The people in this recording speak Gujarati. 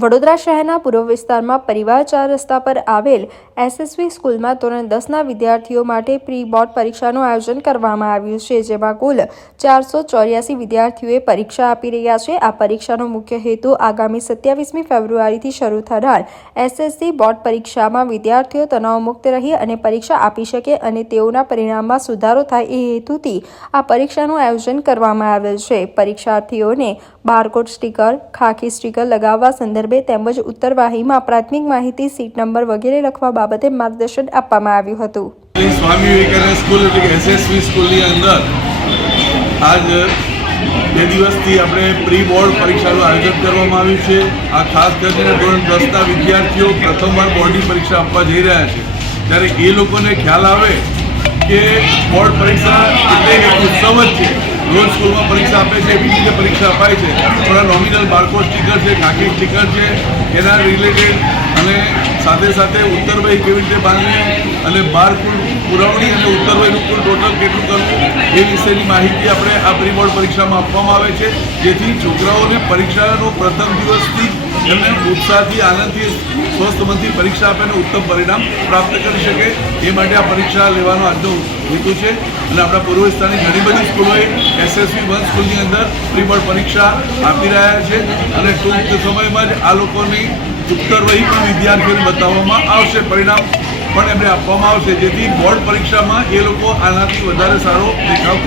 વડોદરા શહેરના પૂર્વ વિસ્તારમાં પરિવાર 4 રસ્તા પર આવેલ એસએસવી સ્કૂલમાં ધોરણ 10ના વિદ્યાર્થીઓ માટે પ્રી બોર્ડ પરીક્ષાનું આયોજન કરવામાં આવ્યું છે, જેમાં કુલ 484 વિદ્યાર્થીઓએ પરીક્ષા આપી રહ્યા છે। આ પરીક્ષાનો મુખ્ય હેતુ આગામી 27મી ફેબ્રુઆરીથી શરૂ થનાર એસએસસી બોર્ડ પરીક્ષામાં વિદ્યાર્થીઓ તણાવમુક્ત રહી અને પરીક્ષા આપી શકે અને તેઓના પરિણામમાં સુધારો થાય એ હેતુથી આ પરીક્ષાનું આયોજન કરવામાં આવેલ છે। પરીક્ષાર્થીઓને બારકોડ સ્ટીકર, ખાકી સ્ટીકર લગાવવા સંદર્ભે તેમજ ઉત્તરવાહીમાં પ્રાથમિક માહિતી, સીટ નંબર વગેરે લખવા બાબતે માર્ગદર્શન આપવામાં આવ્યું હતું। સ્વામી વિવેકાનંદ સ્કૂલ એટલે એસએસવી સ્કૂલની અંદર આજ 2 દિવસથી આપણે પ્રી બોર્ડ પરીક્ષાનું આયોજન કરવામાં આવ્યું છે। આ ખાસ કરીને ધોરણ 10ના વિદ્યાર્થીઓ પ્રથમવાર બોર્ડની પરીક્ષા આપવા જઈ રહ્યા છે, ત્યારે એ લોકોને ખ્યાલ આવે કે બોર્ડ પરીક્ષા એટલે એક ઉત્સવ જ છે। રોજ સ્કૂલમાં પરીક્ષા આપે છે, એવી રીતે પરીક્ષા અપાય છે, પણ નોમિનલ બારકોડ સ્ટીકર છે, ખાકી સ્ટીકર છે, એના રિલેટેડ અને સાથે સાથે ઉત્તરવહી કેવી રીતે બાંધવી અને બાર કુલ પુરવણી અને ઉત્તરવહીનું કુલ ટોટલ કેટલું કરવું એ વિશેની માહિતી આપણે આ પ્રી બોર્ડ પરીક્ષામાં આપવામાં આવે છે, જેથી છોકરાઓને પરીક્ષાનો પ્રથમ દિવસથી એમને ઉત્સાહથી, આનંદથી, સ્વસ્થ મનથી પરીક્ષા આપે અને ઉત્તમ પરિણામ પ્રાપ્ત કરી શકે એ માટે આ પરીક્ષા લેવાનો આજનો હેતુ છે। અને આપણા પૂર્વ વિસ્તારની ઘણી બધી સ્કૂલોએ એસએસવી 1 સ્કૂલની અંદર પ્રી બોર્ડ પરીક્ષા આપી રહ્યા છે અને ટૂંક સમયમાં જ આ લોકોની ઉત્તરવહી પણ વિદ્યાર્થીઓને બતાવવામાં આવશે, પરિણામ પણ એમને આપવામાં આવશે, જેથી બોર્ડ પરીક્ષામાં એ લોકો આનાથી વધારે સારો દેખાવ કરે।